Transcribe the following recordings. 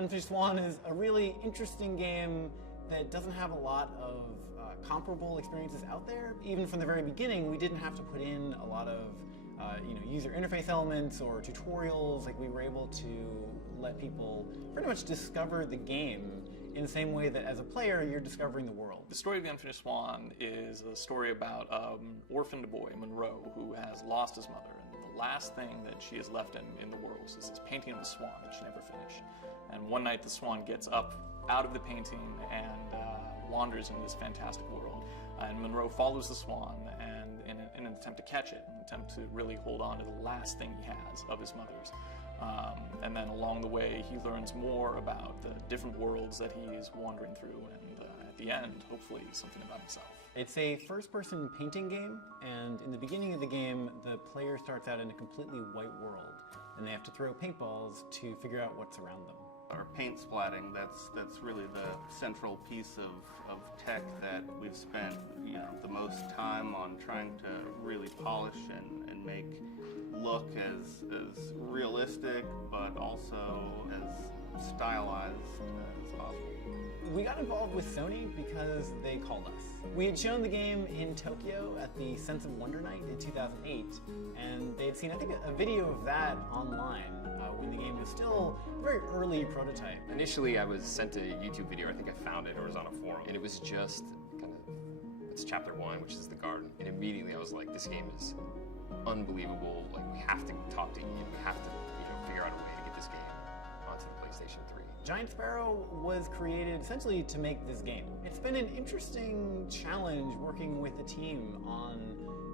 Unfinished Swan is a really interesting game that doesn't have a lot of comparable experiences out there. Even from the very beginning, we didn't have to put in a lot of user interface elements or tutorials. Like, we were able to let people pretty much discover the game in the same way that as a player you're discovering the world. The story of the Unfinished Swan is a story about an orphaned boy, Monroe, who has lost his mother. And the last thing that she has left in the world is this painting of a swan that she never finished. And one night the swan gets up out of the painting and wanders in this fantastic world. And Monroe follows the swan and in an attempt to catch it, an attempt to really hold on to the last thing he has of his mother's. And then along the way, he learns more about the different worlds that he is wandering through, and at the end, hopefully, something about himself. It's a first-person painting game, and in the beginning of the game, the player starts out in a completely white world, and they have to throw paintballs to figure out what's around them. Our paint splatting, that's really the central piece of tech that we've spent the most time on trying to really polish and make look as realistic, but also as stylized as possible. We got involved with Sony because they called us. We had shown the game in Tokyo at the Sense of Wonder Night in 2008, and they had seen, I think, a video of that online when the game was still a very early prototype. Initially, I was sent a YouTube video. I think I found it or it was on a forum, and it was just kind of, it's chapter 1, which is the garden, and immediately I was like, this game is unbelievable. Like, we have to talk to Ian. We have to, figure out a way to get this game onto the PlayStation 3. Giant Sparrow was created essentially to make this game. It's been an interesting challenge working with the team on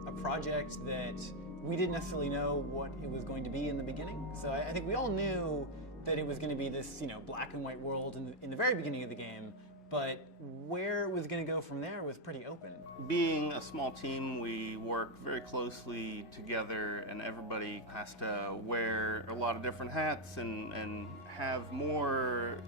a project that we didn't necessarily know what it was going to be in the beginning. So I think we all knew that it was going to be this, black and white world in the very beginning of the game, but where it was going to go from there was pretty open. Being a small team, we work very closely together, and everybody has to wear a lot of different hats and have more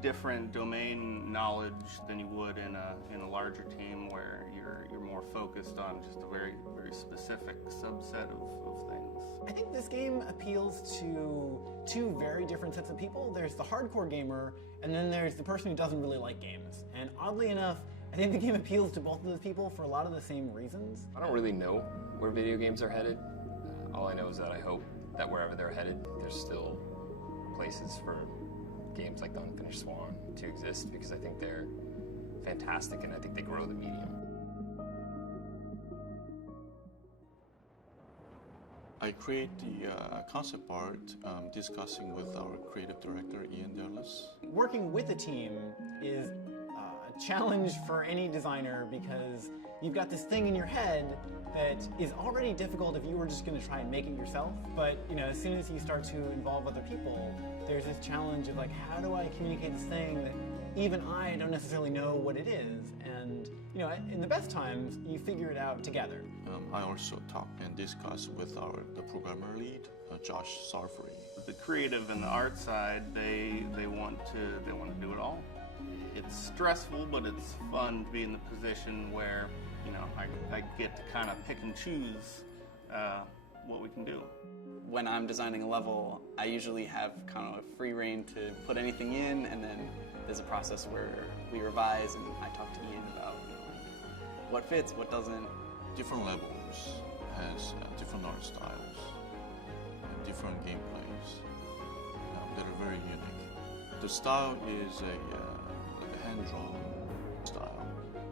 different domain knowledge than you would in a larger team where you're more focused on just a very specific subset of things. I think this game appeals to two very different sets of people. There's the hardcore gamer, and then there's the person who doesn't really like games. And oddly enough, I think the game appeals to both of those people for a lot of the same reasons. I don't really know where video games are headed. All I know is that I hope that wherever they're headed, there's still places for games like the Unfinished Swan to exist, because I think they're fantastic and I think they grow the medium. I create the concept art discussing with our creative director, Ian Dallas. Working with a team is a challenge for any designer because you've got this thing in your head that is already difficult if you were just going to try and make it yourself. But as soon as you start to involve other people, there's this challenge of like, how do I communicate this thing that even I don't necessarily know what it is? And in the best times, you figure it out together. I also talk and discuss with the programmer lead, Josh Sarfrey. The creative and the art side, they want to do it all. It's stressful, but it's fun to be in the position where I get to kind of pick and choose what we can do. When I'm designing a level, I usually have kind of a free rein to put anything in, and then there's a process where we revise and I talk to Ian about what fits, what doesn't. Different levels has different art styles and different gameplays that are very unique. The style is like a hand-drawn style.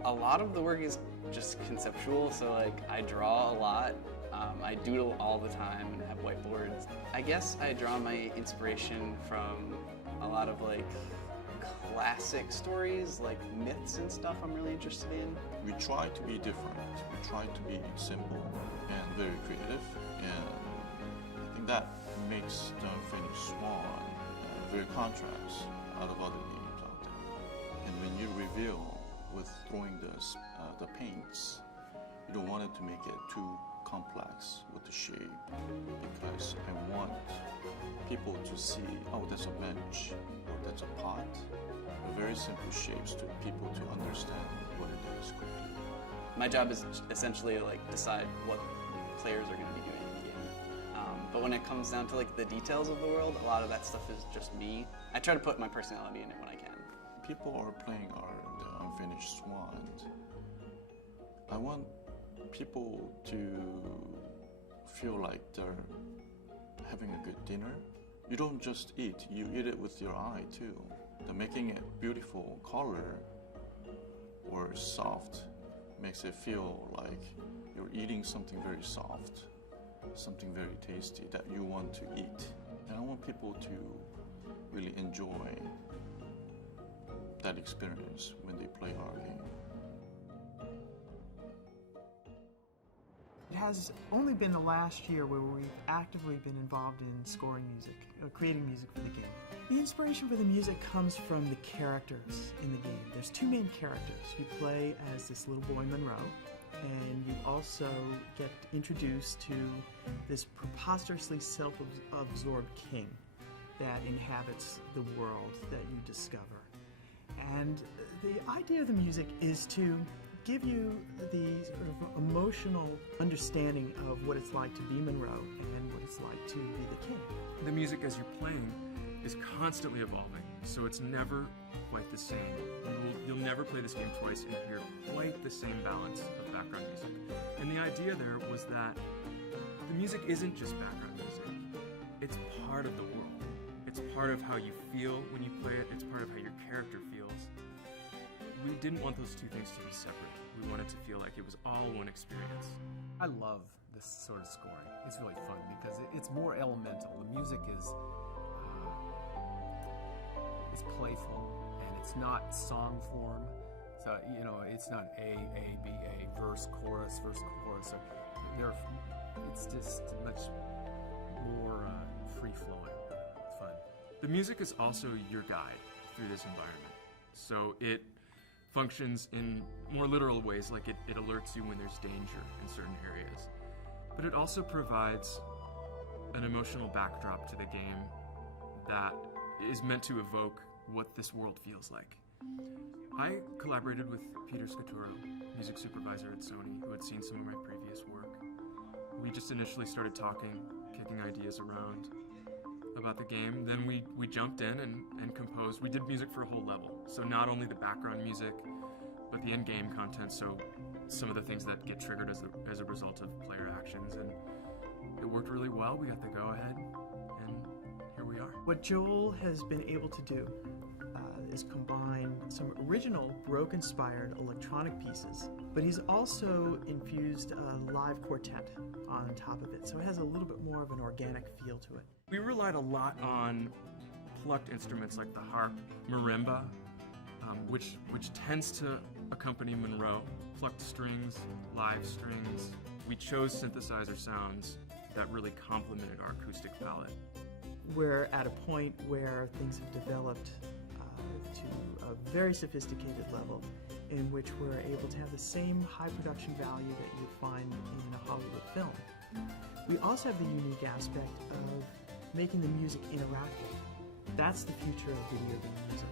A lot of the work is just conceptual, so I draw a lot. I doodle all the time and have whiteboards. I guess I draw my inspiration from a lot of classic stories, like myths and stuff I'm really interested in. We try to be different. We try to be simple and very creative, and I think that makes the Unfinished Swan very contrast out of other games out there. And when you reveal with throwing the paints, you don't want it to make it too complex with the shape, because I want people to see, oh, that's a bench, or that's a pot. Very simple shapes to people to understand what it is quickly. My job is essentially to decide what players are going to be doing in the game. But when it comes down to like the details of the world, a lot of that stuff is just me. I try to put my personality in it when I can. People are playing the Unfinished Swan. I want people to feel like they're having a good dinner. You don't just eat, you eat it with your eye too. The making it beautiful color or soft makes it feel like you're eating something very soft, something very tasty that you want to eat. And I want people to really enjoy that experience when they play our game. It has only been the last year where we've actively been involved in scoring music, creating music for the game. The inspiration for the music comes from the characters in the game. There's two main characters. You play as this little boy Monroe, and you also get introduced to this preposterously self-absorbed king that inhabits the world that you discover. And the idea of the music is to give you the sort of emotional understanding of what it's like to be Monroe and what it's like to be the king. The music as you're playing is constantly evolving, so it's never quite the same. You'll never play this game twice and hear quite the same balance of background music. And the idea there was that the music isn't just background music. It's part of the world. It's part of how you feel when you play it. It's part of how your character feels. We didn't want those two things to be separate. We wanted to feel like it was all one experience. I love this sort of scoring. It's really fun because it's more elemental. The music is it's playful and it's not song form. So it's not A, B, A, verse, chorus. It's just much more free flowing, fun. The music is also your guide through this environment. So it functions in more literal ways, like it alerts you when there's danger in certain areas. But it also provides an emotional backdrop to the game that is meant to evoke what this world feels like. I collaborated with Peter Scaturo, music supervisor at Sony, who had seen some of my previous work. We just initially started talking, kicking ideas around about the game. Then we jumped in and composed. We did music for a whole level. So not only the background music, but the in-game content, so some of the things that get triggered as a result of player actions. And it worked really well. We got the go-ahead, and here we are. What Joel has been able to do is combine some original Baroque-inspired electronic pieces, but he's also infused a live quartet on top of it, so it has a little bit more of an organic feel to it. We relied a lot on plucked instruments like the harp, marimba, which tends to accompany Monroe, plucked strings, live strings. We chose synthesizer sounds that really complemented our acoustic palette. We're at a point where things have developed to a very sophisticated level in which we're able to have the same high production value that you'd find in a Hollywood film. We also have the unique aspect of making the music interactive. That's the future of video game music.